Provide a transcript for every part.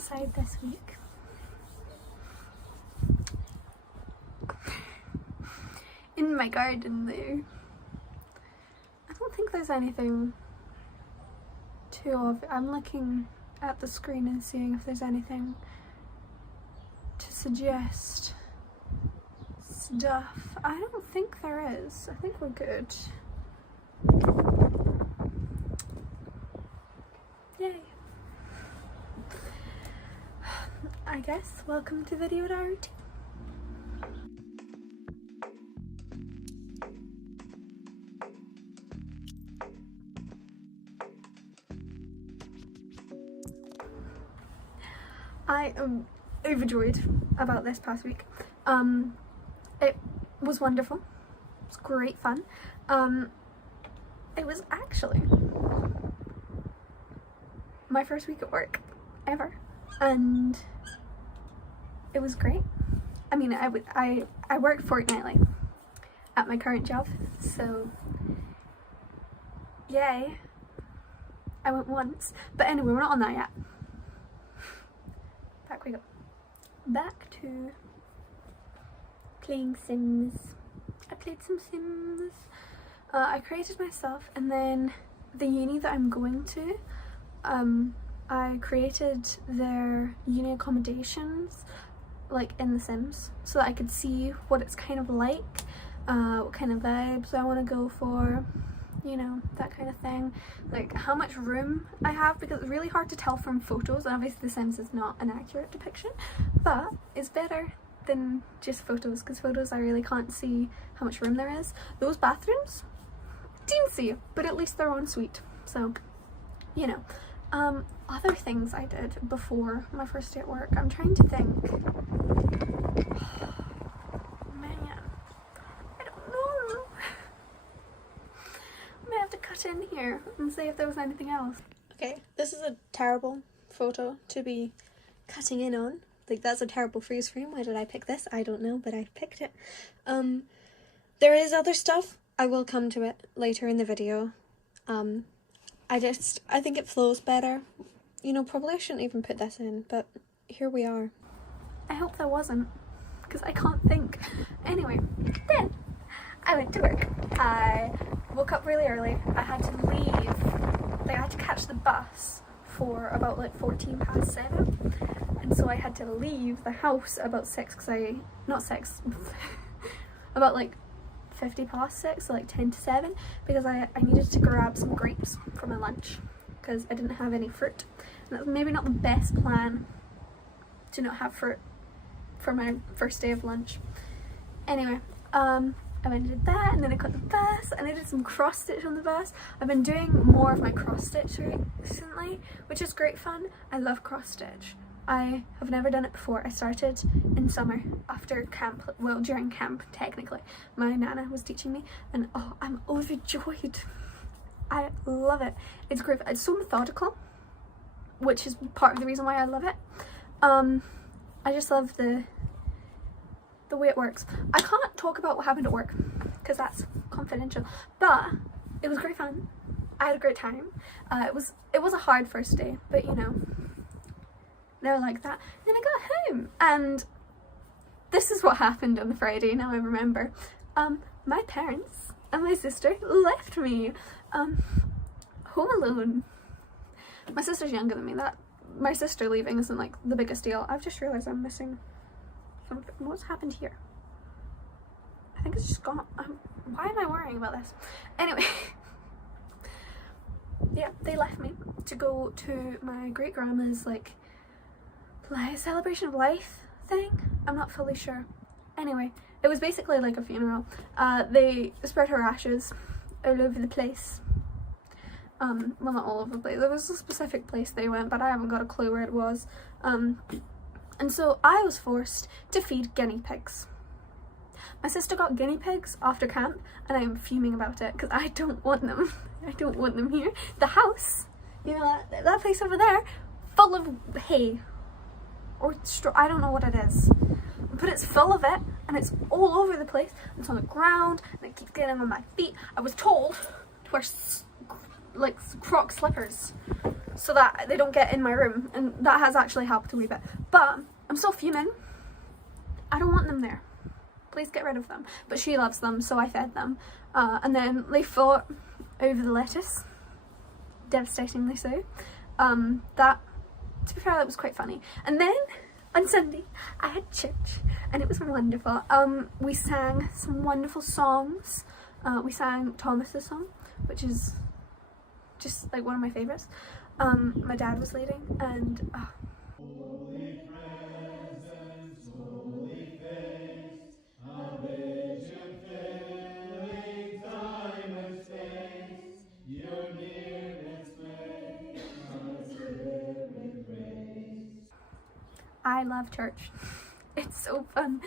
outside this week. In my garden though. I don't think there's anything too obvious. I'm looking at the screen and seeing if there's anything to suggest stuff. I don't think there is. I think we're good. Yay. I guess welcome to Video Diary 2. I am overjoyed about this past week. It was wonderful. It was great fun. It was actually my first week at work ever, and it was great. I mean, I work fortnightly at my current job, so yay. I went once, but anyway, we're not on that yet. Back we go. Back to playing Sims. I played some Sims. I created myself, and then the uni that I'm going to, I created their uni accommodations like in the Sims so that I could see what it's kind of like, what kind of vibes I want to go for, you know, that kind of thing, like how much room I have, because it's really hard to tell from photos, and obviously The Sims is not an accurate depiction, but it's better than just photos, because photos I really can't see how much room there is. Those bathrooms, teensy, but at least they're en suite, so you know. Other things I did before my first day at work, I'm trying to think. In here and see if there was anything else. Okay, this is a terrible photo to be cutting in on. Like, that's a terrible freeze frame. Why did I pick this? I don't know, but I picked it. There is other stuff. I will come to it later in the video. I think it flows better. You know, probably I shouldn't even put this in, but here we are. I hope there wasn't, because I can't think. Anyway, then I went to work. I woke up really early. I had to leave. I had to catch the bus for about like 7:14, and so I had to leave the house about 6, because not 6, about like 6:50, so like 6:50, because I needed to grab some grapes for my lunch because I didn't have any fruit. And that's maybe not the best plan to not have fruit for my first day of lunch. Anyway, I went and did that, and then I caught the bus, and I did some cross stitch on the bus. I've been doing more of my cross stitch recently, which is great fun. I love cross stitch. I have never done it before. I started in summer after camp, well, during camp technically. My nana was teaching me, and oh, I'm overjoyed. I love it. It's great. It's so methodical, which is part of the reason why I love it. I just love the way it works. I can't talk about what happened at work because that's confidential, but it was great fun. I had a great time. It was a hard first day, but you know, they're like that. And then I got home, and this is what happened on the Friday. Now I remember. My parents and my sister left me home alone. My sister's younger than me. My sister leaving isn't like the biggest deal. I've just realised I'm missing. What's happened here? I think it's just gone. Why am I worrying about this? Anyway, yeah, they left me to go to my great grandma's like celebration of life thing. I'm not fully sure. Anyway, it was basically like a funeral. They spread her ashes all over the place. Well, not all over the place. There was a specific place they went, but I haven't got a clue where it was. And so I was forced to feed guinea pigs. My sister got guinea pigs after camp, and I am fuming about it because I don't want them. I don't want them here. The house, you know, that place over there, full of hay or straw. I don't know what it is, but it's full of it, and it's all over the place. It's on the ground, and it keeps getting on my feet. I was told to wear like Croc slippers so that they don't get in my room, and that has actually helped a wee bit. But I'm still fuming. I don't want them there. Please get rid of them. But she loves them, so I fed them. And then they fought over the lettuce, devastatingly so. That, to be fair, that was quite funny. And then on Sunday I had church, and it was wonderful. We sang some wonderful songs. We sang Thomas's song, which is just like one of my favourites. My dad was leading, and Holy presence, holy face, a vision filling time and space, your nearness makes us live with grace. I love church. It's so fun.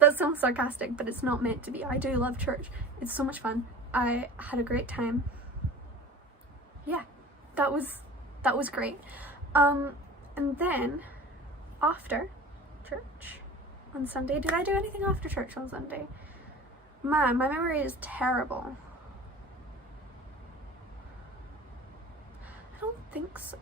That sounds sarcastic, but it's not meant to be. I do love church. It's so much fun. I had a great time. Yeah, that was great. And then after church on Sunday, did I do anything after church on Sunday? Man, my memory is terrible. I don't think so.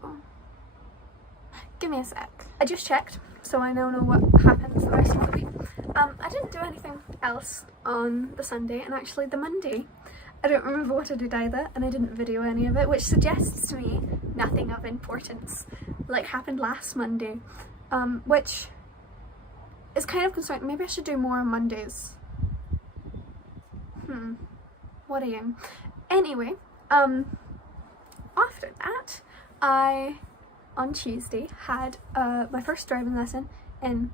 Give me a sec. I just checked, so I now know what happens the rest of the week. I didn't do anything else on the Sunday, and actually the Monday, I don't remember what I did either, and I didn't video any of it, which suggests to me nothing of importance like happened last Monday, which is kind of concerning. Maybe I should do more on Mondays. What a game. Anyway, after that, I on Tuesday had my first driving lesson in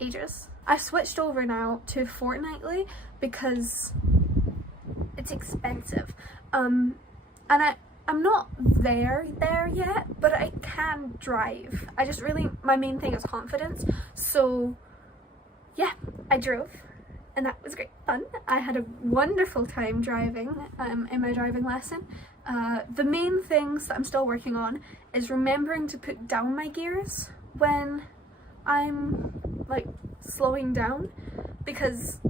ages. I switched over now to fortnightly because it's expensive, and I'm not there yet, but I can drive. I just really, my main thing is confidence. So yeah, I drove, and that was great fun. I had a wonderful time driving in my driving lesson. The main things that I'm still working on is remembering to put down my gears when I'm like slowing down, because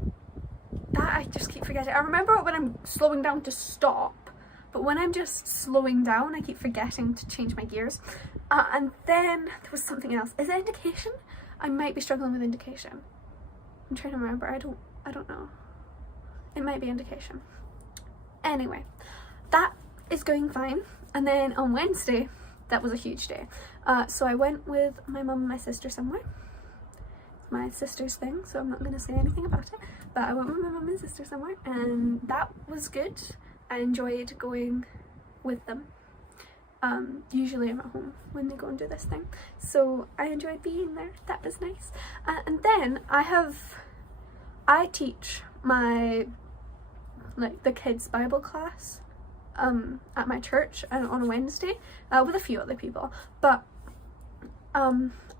that I just keep forgetting. I remember when I'm slowing down to stop, but when I'm just slowing down I keep forgetting to change my gears. And then there was something else. Is it indication? I might be struggling with indication. I'm trying to remember. I don't know. It might be indication. Anyway, that is going fine. And then on Wednesday, that was a huge day. So I went with my mum and my sister somewhere. My sister's thing, so I'm not going to say anything about it, but I went with my mum and sister somewhere, and that was good. I enjoyed going with them. Usually I'm at home when they go and do this thing, so I enjoyed being there. That was nice. And then I teach my the kids Bible class at my church on a Wednesday with a few other people, but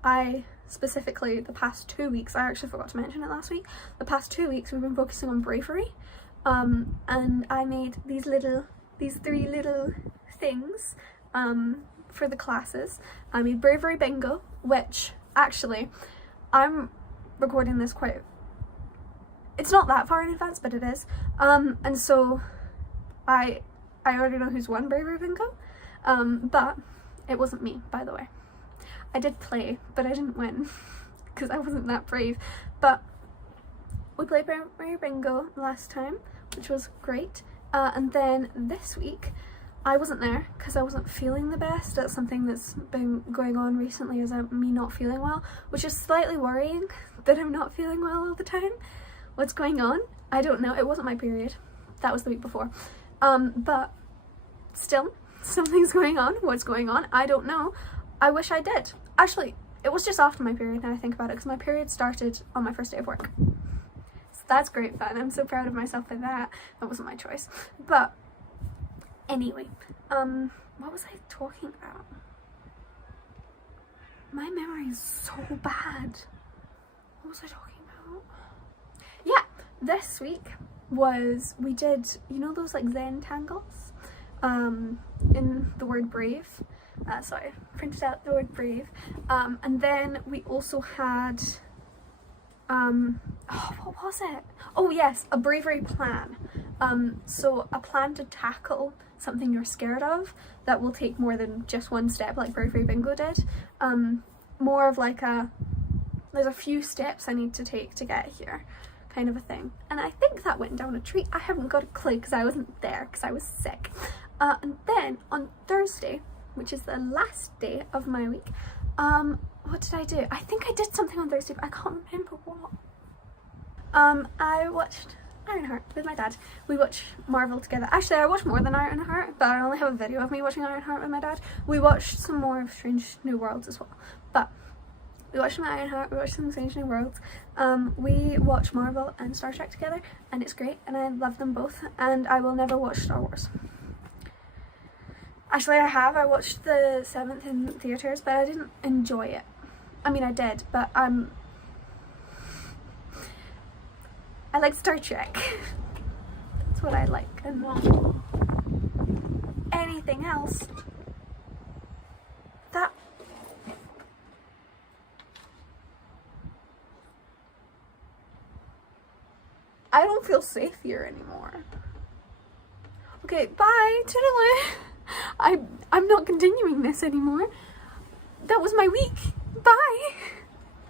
I specifically the past 2 weeks, I actually forgot to mention it last week, the past 2 weeks we've been focusing on bravery, and I made these three little things for the classes. I made bravery bingo, which actually I'm recording this it's not that far in advance, but it is, and so I already know who's won bravery bingo, but it wasn't me, by the way. I did play, but I didn't win because I wasn't that brave. But we played bravery bingo last time, which was great. And then this week, I wasn't there because I wasn't feeling the best. That's something that's been going on recently, is me not feeling well, which is slightly worrying that I'm not feeling well all the time. What's going on? I don't know. It wasn't my period. That was the week before. But still, something's going on. What's going on? I don't know. I wish I did. Actually, it was just after my period now I think about it, because my period started on my first day of work. So that's great fun. I'm so proud of myself for that. That wasn't my choice. But anyway, what was I talking about? My memory is so bad. What was I talking about? Yeah, this week we did, you know those like Zen tangles in the word brave. So I printed out the word brave, and then we also had what was it? Oh yes, a bravery plan. So a plan to tackle something you're scared of that will take more than just one step, like Very Free Bingo did. More of like there's a few steps I need to take to get here kind of a thing. And I think that went down a treat. I haven't got a clue because I wasn't there because I was sick. And then on Thursday, which is the last day of my week, what did I do? I think I did something on Thursday, but I can't remember what. I watched Ironheart with my dad. We watched Marvel together. Actually, I watched more than Ironheart, but I only have a video of me watching Ironheart with my dad. We watched some more of Strange New Worlds as well. But we watched some Ironheart, we watched some Strange New Worlds. We watched Marvel and Star Trek together, and it's great, and I love them both, and I will never watch Star Wars. Actually, I watched the 7th in theatres, but I didn't enjoy it. I mean, I did, but I like Star Trek. That's what I like, and not anything else. That I don't feel safe here anymore. Okay, bye, toodaloo. I'm not continuing this anymore. That was my week. Bye.